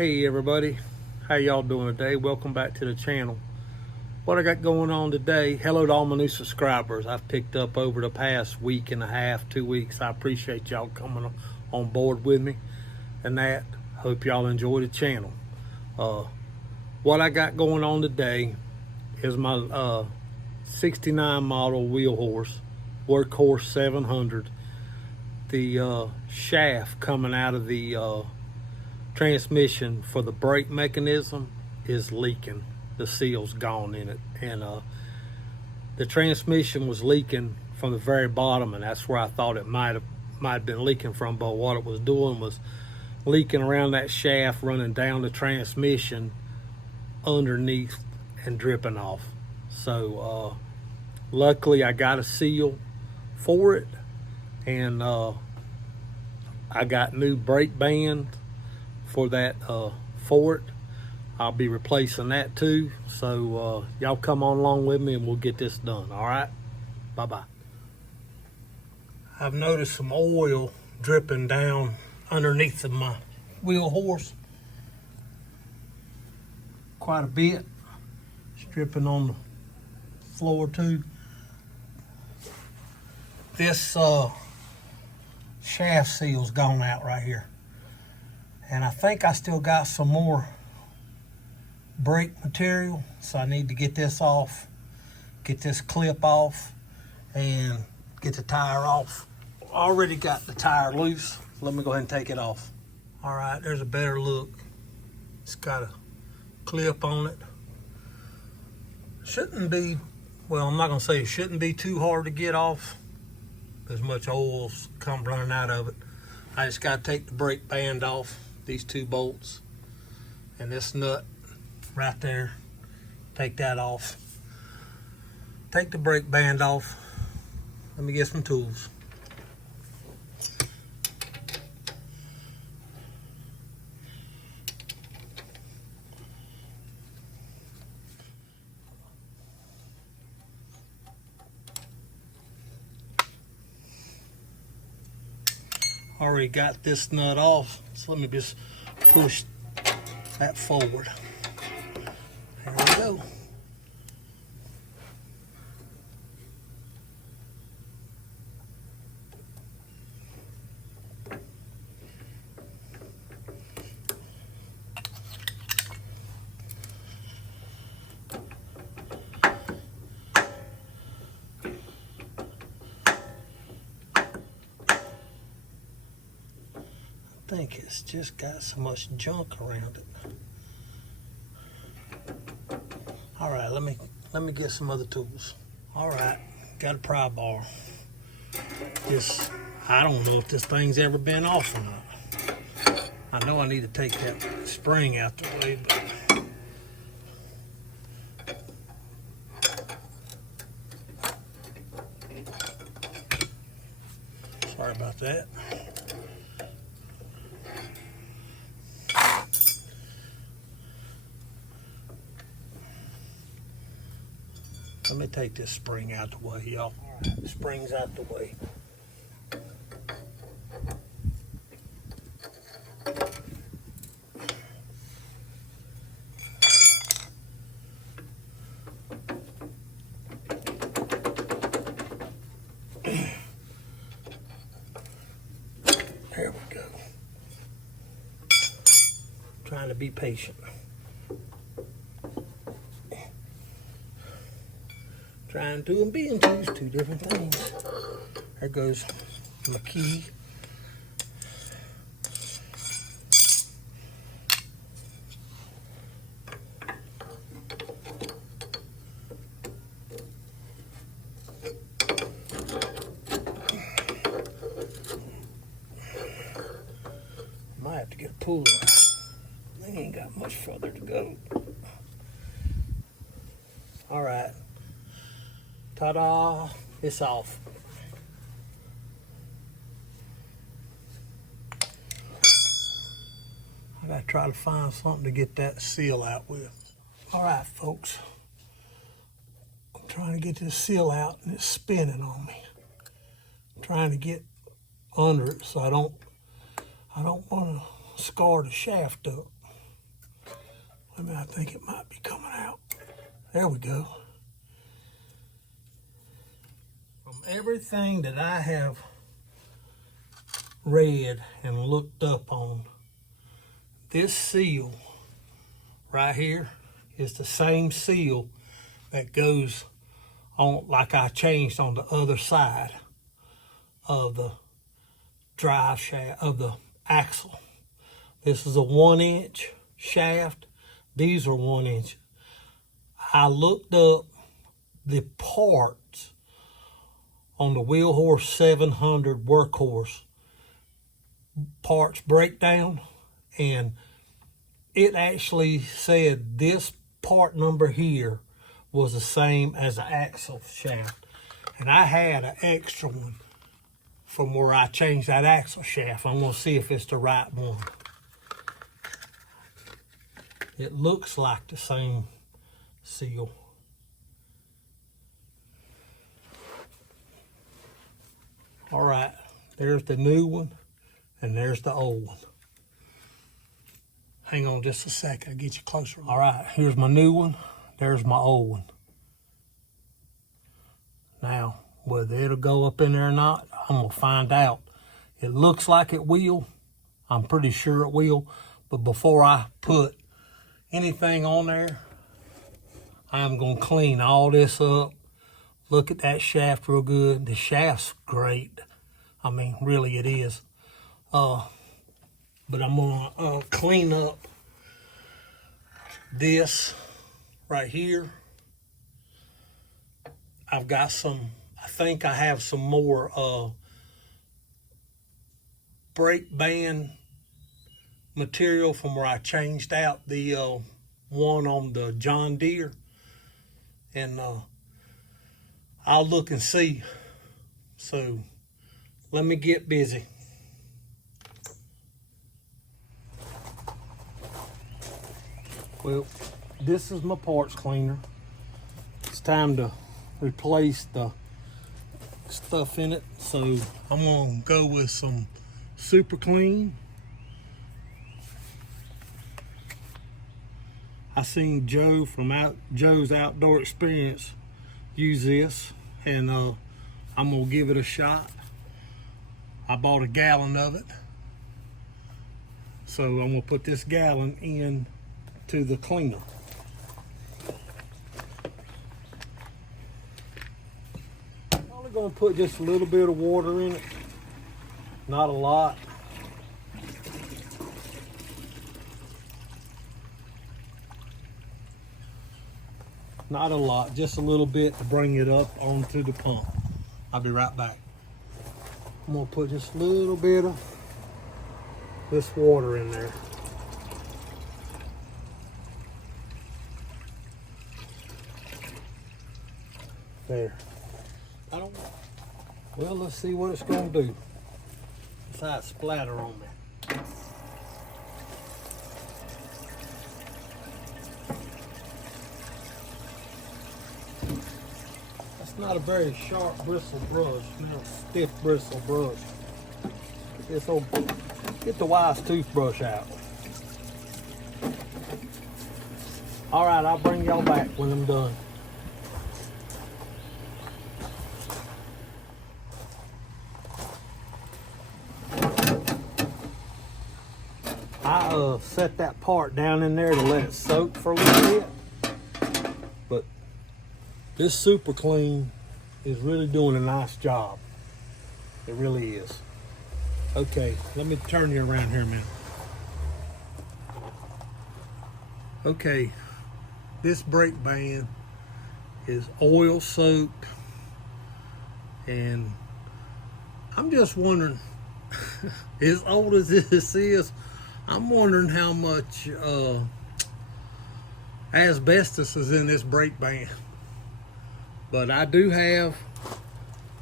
Hey everybody, how y'all doing today? Welcome back to the channel. What I got going on today, hello to all my new subscribers I've picked up over the past week and a half, 2 weeks. I appreciate y'all coming on board with me and that. Hope y'all enjoy the channel. What I got going on today is my 69 model wheel horse, Workhorse 700. The shaft coming out of the transmission for the brake mechanism is leaking. The seal's gone in it, and the transmission was leaking from the very bottom, and that's where I thought it might have been leaking from. But what it was doing was leaking around that shaft, running down the transmission underneath and dripping off. So luckily I got a seal for it, and I got new brake band for that for it. I'll be replacing that too. So y'all come on along with me and we'll get this done. All right, bye bye. I've noticed some oil dripping down underneath of my wheel horse quite a bit. It's dripping on the floor too. This shaft seal's gone out right here, and I think I still got some more brake material, so I need to get this off, get this clip off, and get the tire off. Already got the tire loose. Let me go ahead and take it off. All right, there's a better look. It's got a clip on it. Shouldn't be, well, I'm not gonna say it shouldn't be too hard to get off. As much oil's come running out of it. I just gotta take the brake band off, these two bolts, and this nut right there. Take that off. Take the brake band off. Let me get some tools. Already got this nut off, so let me just push that forward. There we go. I think it's just got so much junk around it. All right, let me get some other tools. All right, got a pry bar. I don't know if this thing's ever been off or not. I know I need to take that spring out the way, but sorry about that. Let me take this spring out the way, y'all. All right, the spring's out the way. There we go. Trying to be patient. Trying to and being to is two different things. There goes my key. Might have to get a puller. They ain't got much further to go. All right. Ta-da, it's off. I gotta try to find something to get that seal out with. All right, folks. I'm trying to get this seal out and it's spinning on me. I'm trying to get under it so I don't want to scar the shaft up. I think it might be coming out. There we go. From everything that I have read and looked up on, this seal right here is the same seal that goes on, like I changed on the other side of the drive shaft, of the axle. This is a 1-inch shaft. These are 1 inch. I looked up the parts on the Wheel Horse 700 workhorse parts breakdown, and it actually said this part number here was the same as the axle shaft. And I had an extra one from where I changed that axle shaft. I'm going to see if it's the right one. It looks like the same seal. All right, there's the new one and there's the old one. Hang on just a second, I'll get you closer. All right, here's my new one, there's my old one. Now, whether it'll go up in there or not, I'm gonna find out. It looks like it will. I'm pretty sure it will. But before I put anything on there, I'm gonna clean all this up. Look at that shaft real good. The shaft's great. I mean, really it is. But I'm gonna clean up this right here. I've got some, I think I have some more brake band material from where I changed out the one on the John Deere. And I'll look and see. So let me get busy. Well, this is my parts cleaner. It's time to replace the stuff in it. So I'm gonna go with some Super Clean. I seen Joe from Joe's Outdoor Experience use this, and I'm gonna give it a shot. I bought a gallon of it, so I'm gonna put this gallon in to the cleaner. Only gonna put just a little bit of water in it, not a lot. Not a lot, just a little bit to bring it up onto the pump. I'll be right back. I'm gonna put just a little bit of this water in there. There. Well, let's see what it's gonna do. Let's have it splatter on me. Not a very sharp bristle brush, not a stiff bristle brush. Get the wise toothbrush out. All right, I'll bring y'all back when I'm done. I set that part down in there to let it soak for a little bit. But this Super Clean is really doing a nice job. It really is. Okay, let me turn you around here a minute. Okay, this brake band is oil soaked, and I'm just wondering, as old as this is, I'm wondering how much asbestos is in this brake band. But I do have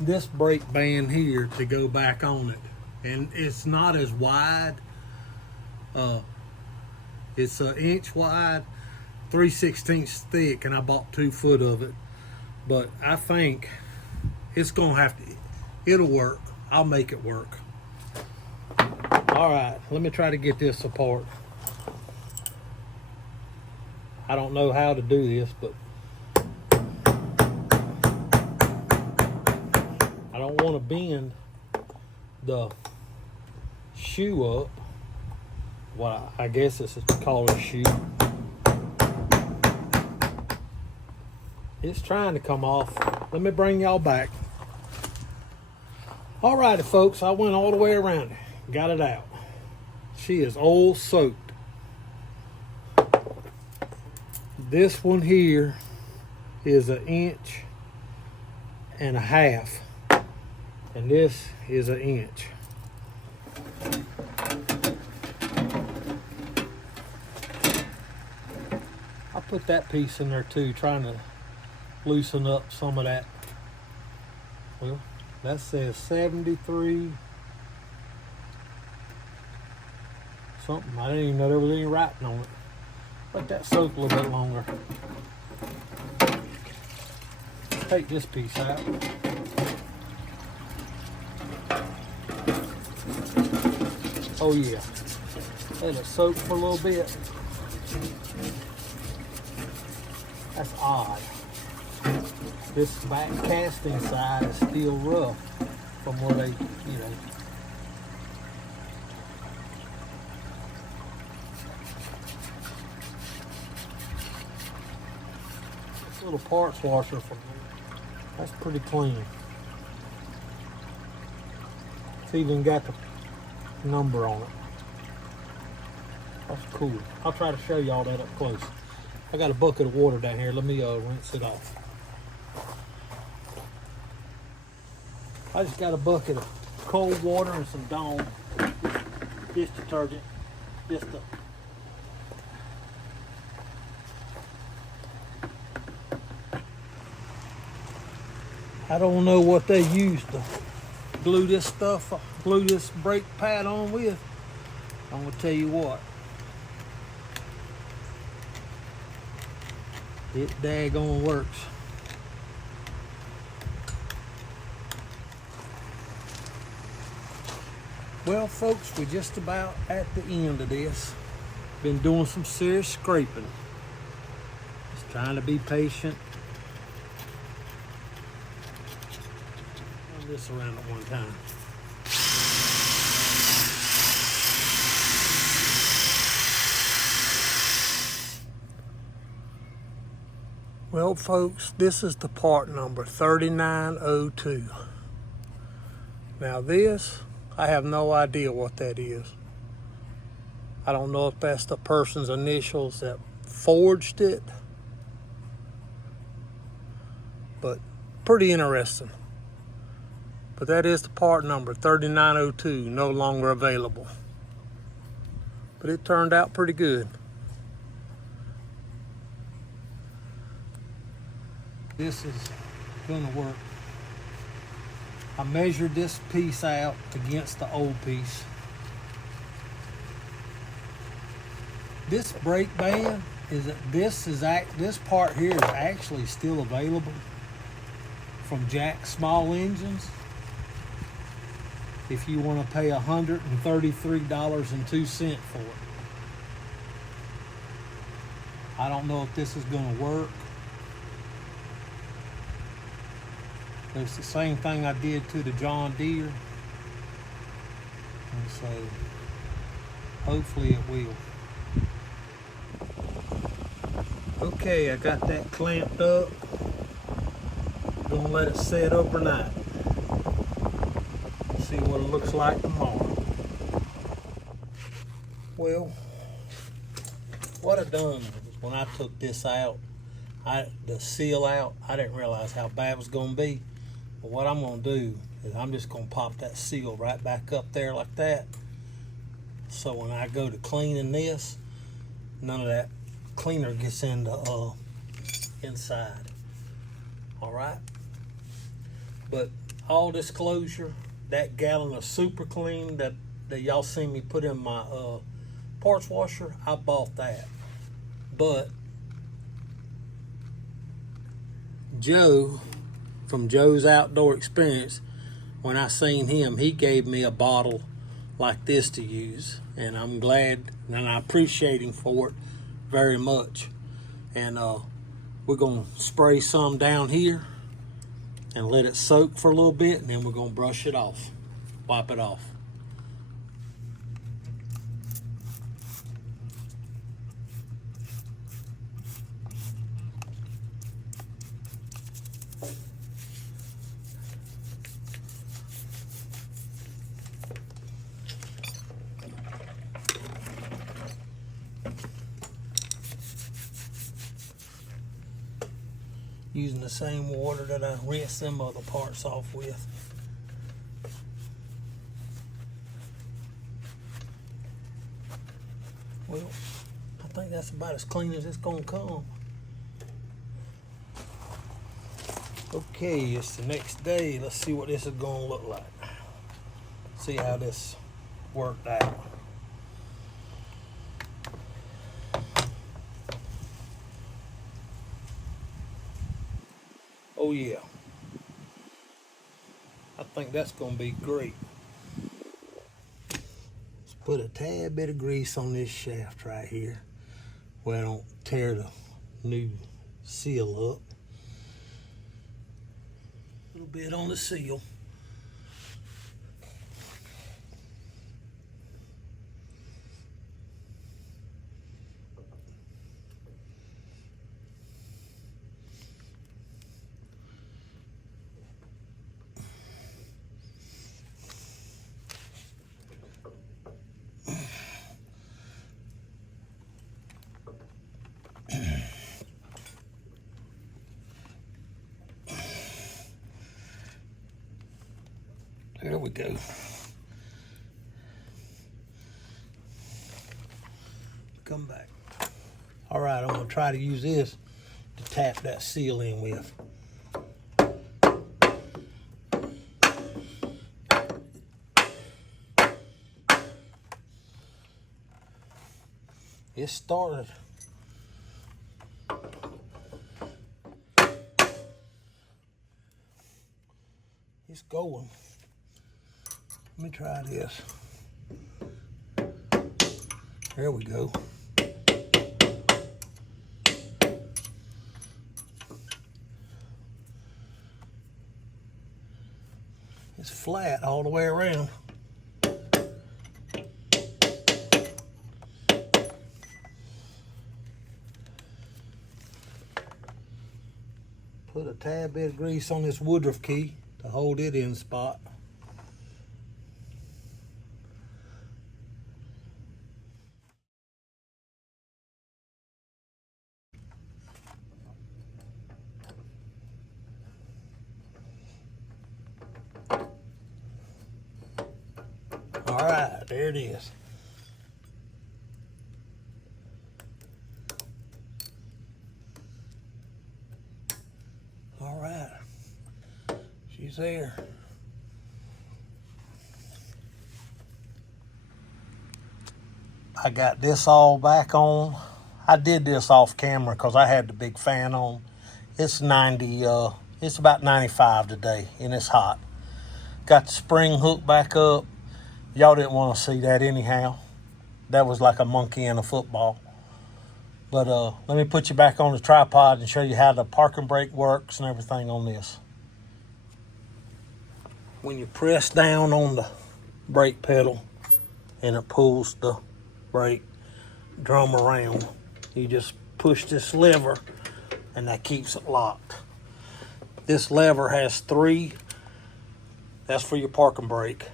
this brake band here to go back on it. And it's not as wide. It's an inch wide, 3/16 thick, and I bought 2 foot of it. But I think it's gonna have to, it'll work. I'll make it work. All right, let me try to get this apart. I don't know how to do this, but I don't want to bend the shoe up. Well, I guess it's called a shoe. It's trying to come off. Let me bring y'all back. Alrighty, folks, I went all the way around it. Got it out. She is old soaked. This one here is 1.5 inches, and this is 1 inch. I put that piece in there too, trying to loosen up some of that. Well, that says 73 something. I didn't even know there was any writing on it. Let that soak a little bit longer. Take this piece out. Oh yeah, let it soak for a little bit. That's odd. This back casting side is still rough from where they, This little parts washer from there, that's pretty clean. It's even got the number on it. That's cool. I'll try to show y'all that up close. I got a bucket of water down here. Let me rinse it off. I just got a bucket of cold water and some Dawn dish detergent. I don't know what they used to glue this stuff, glue this brake pad on with. I'm gonna tell you what. It daggone works. Well, folks, we're just about at the end of this. Been doing some serious scraping. Just trying to be patient. Turn this around at one time. Well, folks, this is the part number 3902. Now this, I have no idea what that is. I don't know if that's the person's initials that forged it, but pretty interesting. But that is the part number 3902, no longer available. But it turned out pretty good. This is gonna work. I measured this piece out against the old piece. This brake band this part here is actually still available from Jack's Small Engines. If you want to pay $133.02 for it. I don't know if this is gonna work. It's the same thing I did to the John Deere. And so hopefully it will. Okay, I got that clamped up. Gonna let it set overnight. See what it looks like tomorrow. Well, what I done was when I took this out, the seal out, I didn't realize how bad it was gonna be. But what I'm gonna do is I'm just gonna pop that seal right back up there like that. So when I go to cleaning this, none of that cleaner gets into inside. All right. But all disclosure, that gallon of super clean that y'all seen me put in my parts washer, I bought that. But Joe from Joe's Outdoor Experience, when I seen him, he gave me a bottle like this to use, and I'm glad and I appreciate him for it very much. And we're gonna spray some down here and let it soak for a little bit, and then we're gonna brush it off, wipe it off. Using the same water that I rinsed them other parts off with. Well, I think that's about as clean as it's gonna come. Okay, it's the next day. Let's see what this is gonna look like. See how this worked out. Oh yeah, I think that's gonna be great. Let's put a tad bit of grease on this shaft right here where I don't tear the new seal up. A little bit on the seal. There we go. Come back. All right, I'm gonna try to use this to tap that seal in with. It started. It's going. Let me try this. There we go. It's flat all the way around. Put a tad bit of grease on this Woodruff key to hold it in spot. All right, there it is. All right, she's there. I got this all back on. I did this off camera because I had the big fan on. It's 90, it's about 95 today, and it's hot. Got the spring hook back up. Y'all didn't want to see that anyhow. That was like a monkey in a football. But let me put you back on the tripod and show you how the parking brake works and everything on this. When you press down on the brake pedal and it pulls the brake drum around, you just push this lever and that keeps it locked. This lever has 3. That's for your parking brake.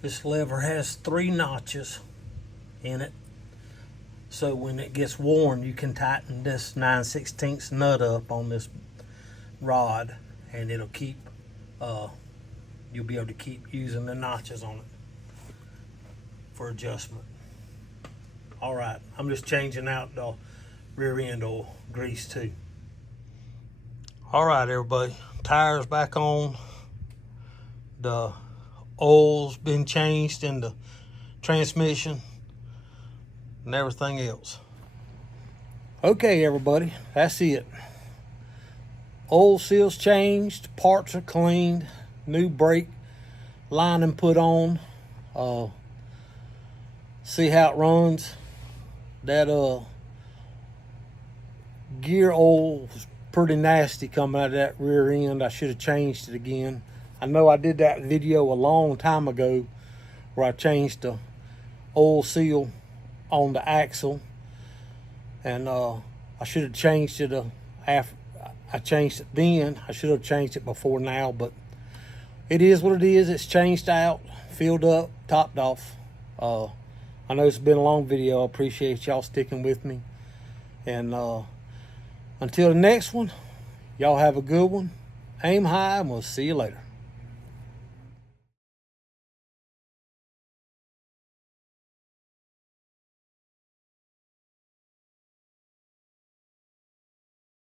This lever has 3 notches in it. So when it gets worn, you can tighten this 9/16 nut up on this rod and it'll keep, you'll be able to keep using the notches on it for adjustment. All right, I'm just changing out the rear end oil grease too. All right, everybody, tires back on. The oil's been changed in the transmission and everything else. Okay, everybody, that's it. Oil seals changed, parts are cleaned, new brake lining put on. See how it runs. That gear oil was pretty nasty coming out of that rear end. I should have changed it again. I know I did that video a long time ago where I changed the oil seal on the axle, and I should have changed it after I changed it then. I should have changed it before now, but it is what it is. It's changed out, filled up, topped off. I know it's been a long video. I appreciate y'all sticking with me. And until the next one, y'all have a good one. Aim high, and we'll see you later.